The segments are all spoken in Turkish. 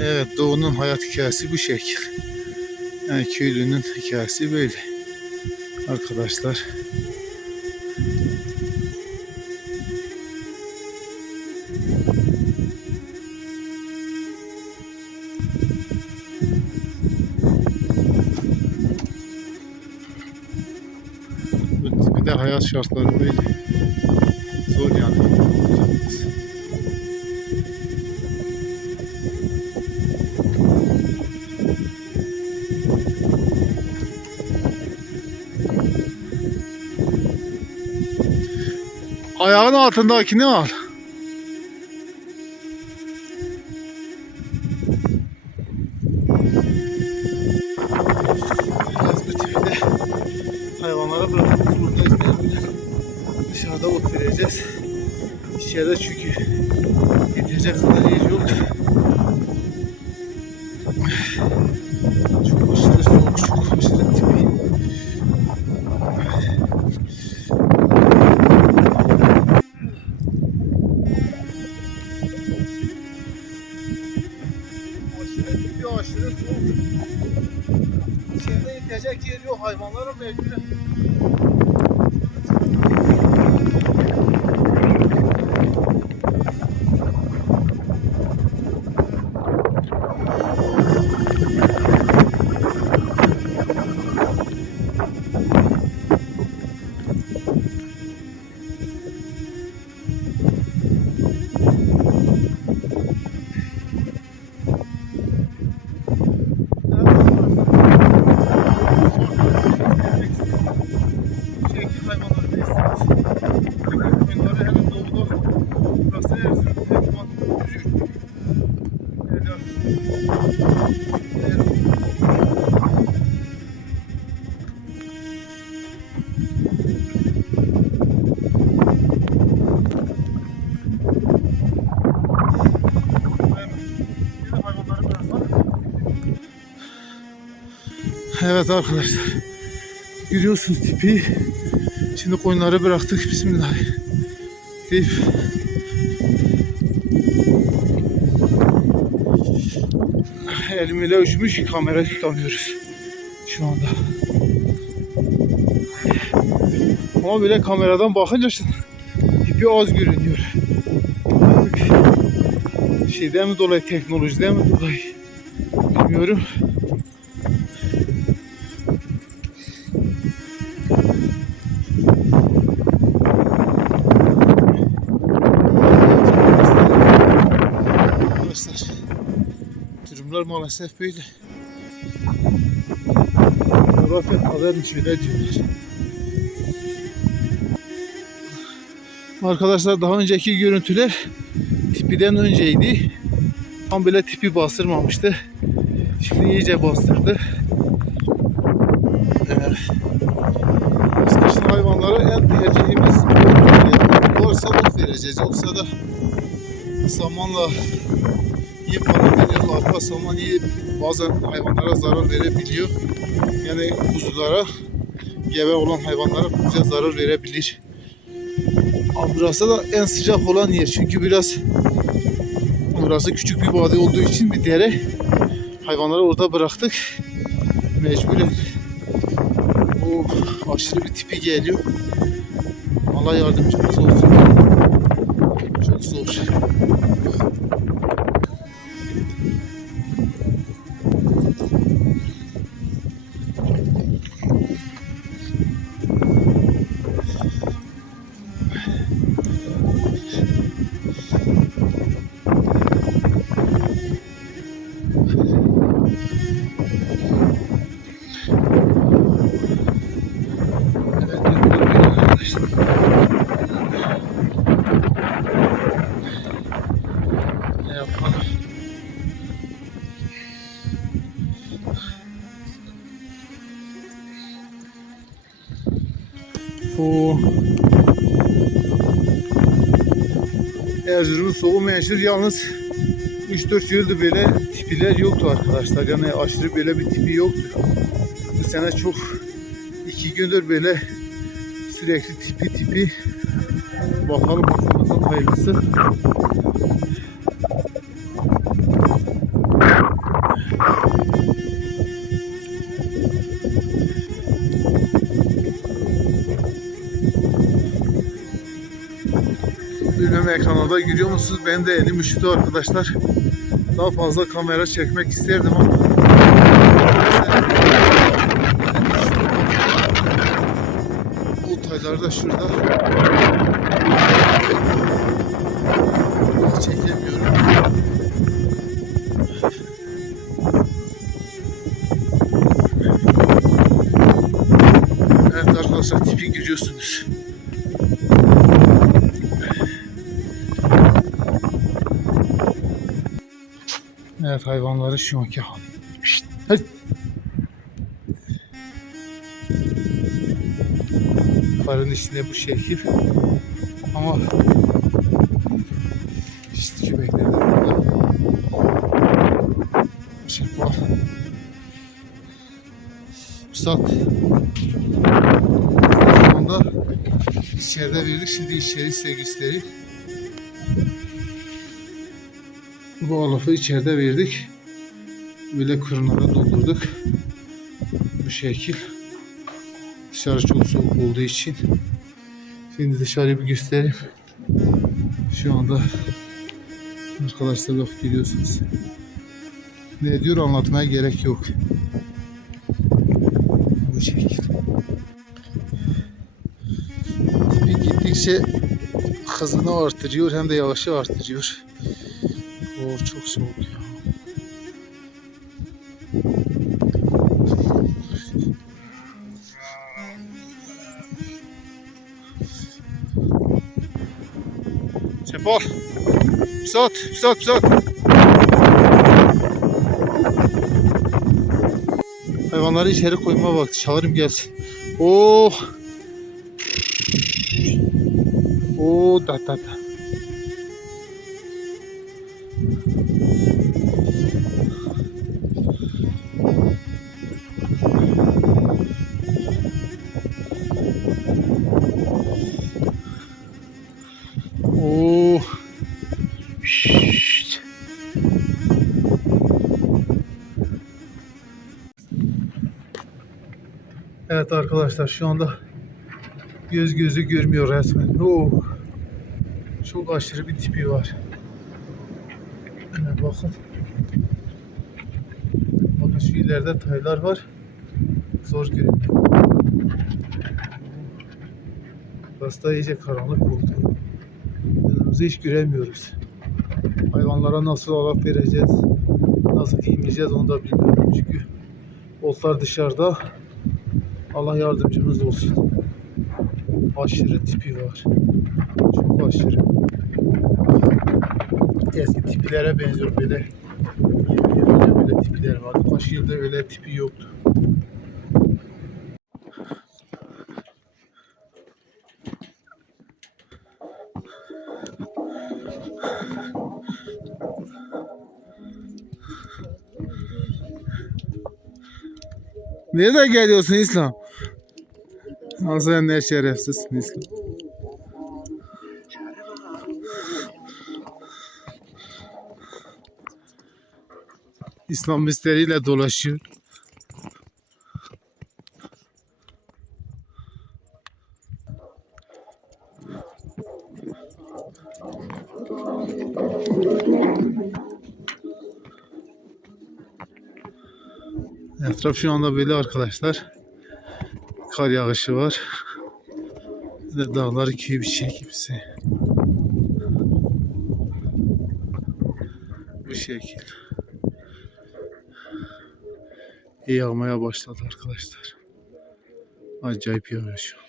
Evet Doğu'nun hayat hikayesi bu şekil. Yani köylünün hikayesi böyle. Arkadaşlar. Bir de hayat şartları böyle. Ayağın altındakini al. Evet arkadaşlar. Görüyorsunuz tipi. Şimdi koyunları bıraktık. Bismillah. Deyip elimle uçmuş kamera tutamıyoruz şu anda. Ama bile kameradan bakınca tipi az görünüyor. Şeyden mi dolayı, teknolojiden mi dolayı bilmiyorum. Arkadaşlar durumlar maalesef böyle. Coğrafya kadermiş öyle diyorlar. Arkadaşlar daha önceki görüntüler tipiden önceydi. Tam böyle tipi bastırmamıştı. Şimdi iyice bastırdı. Evet. Kışın hayvanlara en tercihimiz varsa ot vereceğiz. Yoksa da samanla yem saman bazen hayvanlara zarar verebiliyor. Yani kuzulara, gebe olan hayvanlara bize zarar verebilir. Burası da en sıcak olan yer. Çünkü biraz burası küçük bir vadi olduğu için bir dere. Hayvanları orada bıraktık. Mecburen. O aşırı bir tipi geliyor. Allah yardımcımız olsun. Bu Erzurum'un soğuğu meşhur yalnız 3-4 yıldır böyle tipiler yoktu arkadaşlar. Yani aşırı böyle bir tipi yoktu. Bu sene çok iki gündür böyle sürekli tipi tipi bakalım hakkımızın hayırlısı. Bilmem ekrana da giriyor musunuz? Ben de elim üşüdü arkadaşlar. Daha fazla kamera çekmek isterdim ama bu taylarda şurada Evet hayvanları şu anki. Şşt, hadi. Karın içinde bu şekil. Ama işte köpekler de burada. Şey bu. Pusat. Şu anda içeride verdik. Şimdi içeri size. Bu alafı içeride verdik. Böyle kırınlara doldurduk. Bu şekil. Dışarı çok soğuk olduğu için. Şimdi dışarıyı bir göstereyim. Şu anda arkadaşlar bak görüyorsunuz. Ne diyor anlatmaya gerek yok. Bu şekil. Bir gittikçe hızını artırıyor hem de yavaşı artırıyor. O çok soğuk ya. Sepol. Pisot, pisot, pisot. Hayvanları içeri koyma vakti. Çağırayım gelsin. Oh. Oh da da da. Oo. Şşt. Evet arkadaşlar şu anda göz gözü görmüyor resmen. Oo. Çok aşırı bir tipi var. Hemen bakın. Bakın şu ileride taylar var. Zor görünüyor. Hasta iyice karanlık oldu. Önümüzü hiç göremiyoruz. Hayvanlara nasıl alak vereceğiz, nasıl giyineceğiz onu da bilmiyorum. Çünkü otlar dışarıda. Allah yardımcımız olsun. Aşırı tipi var. Çok aşırı. Eski tiplere benziyor böyle. 20 yıl önce böyle tipler vardı. Kaç yılda öyle tipi yoktu. Nereden geliyorsun İslam? Nasıl sen ne şerefsizsin İslam? İslam misteriyle dolaşıyor. Etraf şu anda böyle arkadaşlar. Kar yağışı var. De dağlar gibi bir şey gibisi. Bu şekil. Yağmaya başladı arkadaşlar. Acayip yağıyor şu an.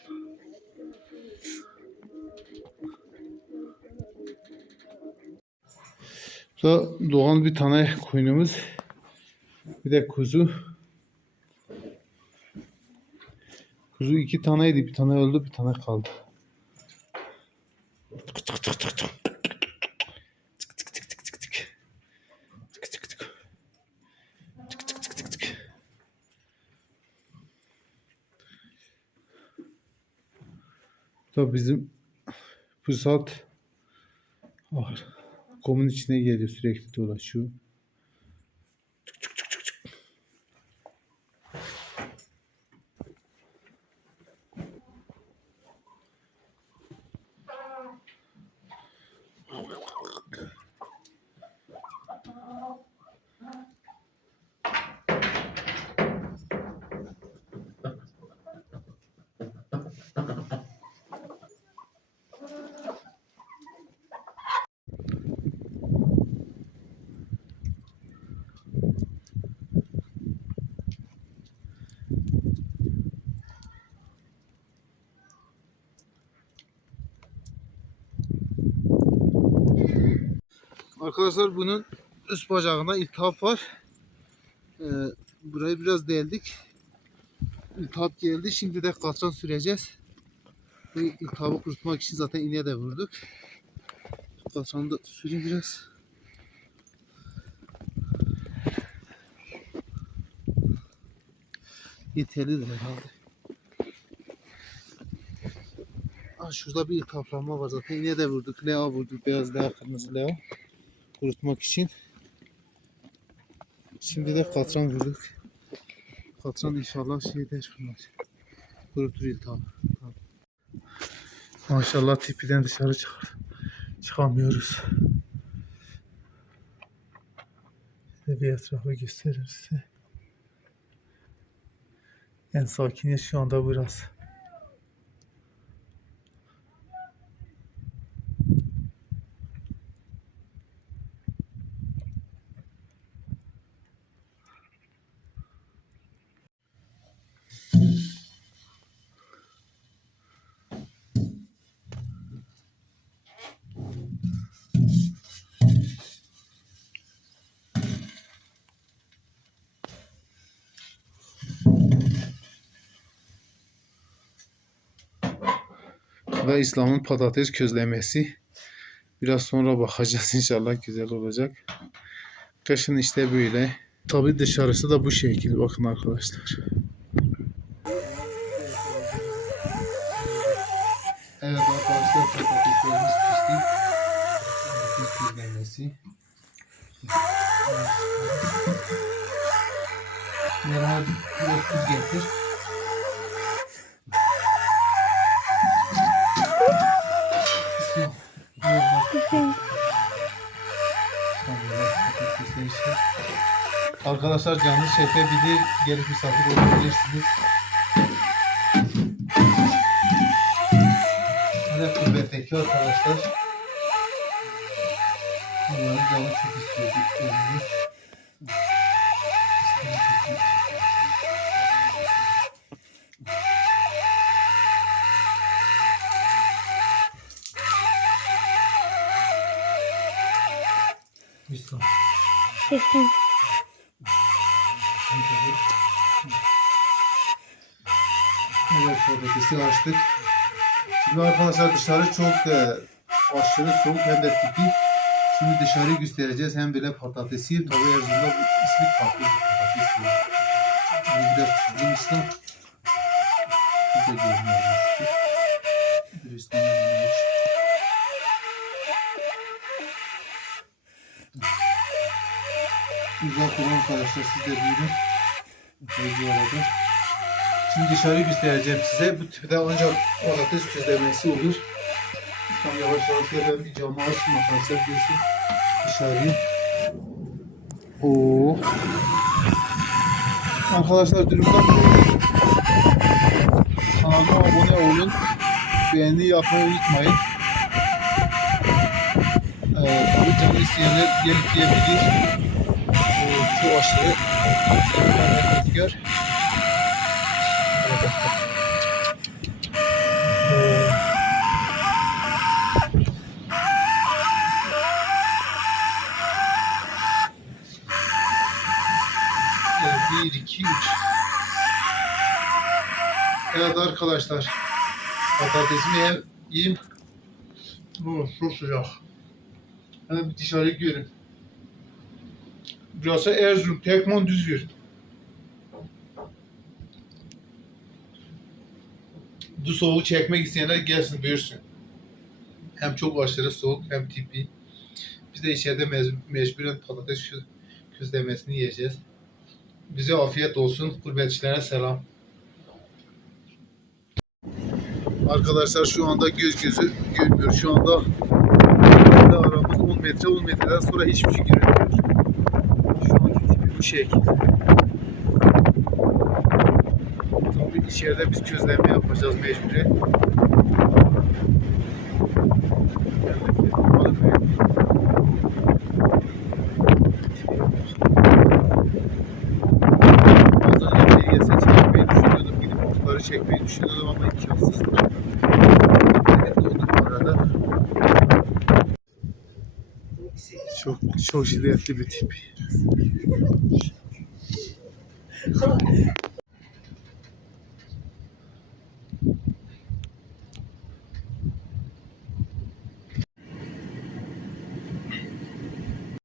Bu da doğan bir tane koyunumuz. Bir de kuzu. Kuzu iki taneydi. Bir tane öldü, bir tane kaldı. Tabi bizim pusat oh, komun içine geliyor sürekli dolaşıyor. Çık çık çık çık çık. Arkadaşlar bunun üst bacağında iltihap var. Ee, burayı biraz deldik. İltihap geldi. Şimdi de katran süreceğiz. Bu iltihabı kurutmak için zaten iğneye de vurduk. Katranı da süreyim biraz. Yeterlidir herhalde. Aa, şurada bir iltihaplanma var zaten. Yine de vurduk. Lea vurduk. Beyaz lea, kırmızı lea. Kurutmak için. Şimdi de katran vurduk. Katran inşallah şeydir bunlar. Kurutur iltihabı. Tamam. Maşallah tipiden dışarı çıkar. Çıkamıyoruz. Size bir etrafı göstereyim size. En sakini şu anda biraz. Ve İslam'ın patates közlemesi. Biraz sonra bakacağız inşallah güzel olacak. Kışın işte böyle. Tabi dışarısı da bu şekil bakın arkadaşlar. Evet arkadaşlar patateslerimiz pişti. Patates közlemesi. Merhaba biraz tuz getir. Arkadaşlar canlı çekebilir, gelip misafir olabilirsiniz. Hele kuvvetteki arkadaşlar. Onların canı çok istiyorduk. Önümüz. Bismillah. Sesim. Patatesi açtık. Şimdi arkadaşlar dışarı çok e, aşırı soğuk hem de tipi. Şimdi dışarı göstereceğiz hem böyle patatesi. Tabi Erzurum'da bu ismi farklı bir patates değil. Bunu biraz işte. Biz de. Bir üstüne gelmiş. Uzak olun arkadaşlar siz de buyurun. Bu arada. Şimdi dışarı göstereceğim size. Bu tipte ancak patates közlemesi olur. Tam yavaş yavaş ben bir camı açayım arkadaşlar görsün dışarıyı. Oo. Arkadaşlar durumdan böyle. Kanalıma abone olun. Beğeni yapmayı unutmayın. Ee, tabii canlı isteyenler gelip yiyebilir. Ee, çok aşırı. Ee, Evet, bir, iki, üç. Evet arkadaşlar. Patatesimi yiyeyim. Oh, çok sıcak. Hemen dışarı görün. Burası Erzurum, Tekman Düzgür. Bu soğuğu çekmek isteyenler gelsin buyursun. Hem çok aşırı soğuk hem tipi. Biz de içeride mez- mecburen patates kö- közlemesini yiyeceğiz. Bize afiyet olsun. Gurbetçilere selam. Arkadaşlar şu anda göz gözü görmüyor. Şu anda aramız 10 metre 10 metreden sonra hiçbir şey görünmüyor. Şu anki tipi bu şekil. İçeride biz közleme yapacağız mecburi. Çekmeyi düşünüyordum. Ama imkansızdı. Çok çok şiddetli bir tip.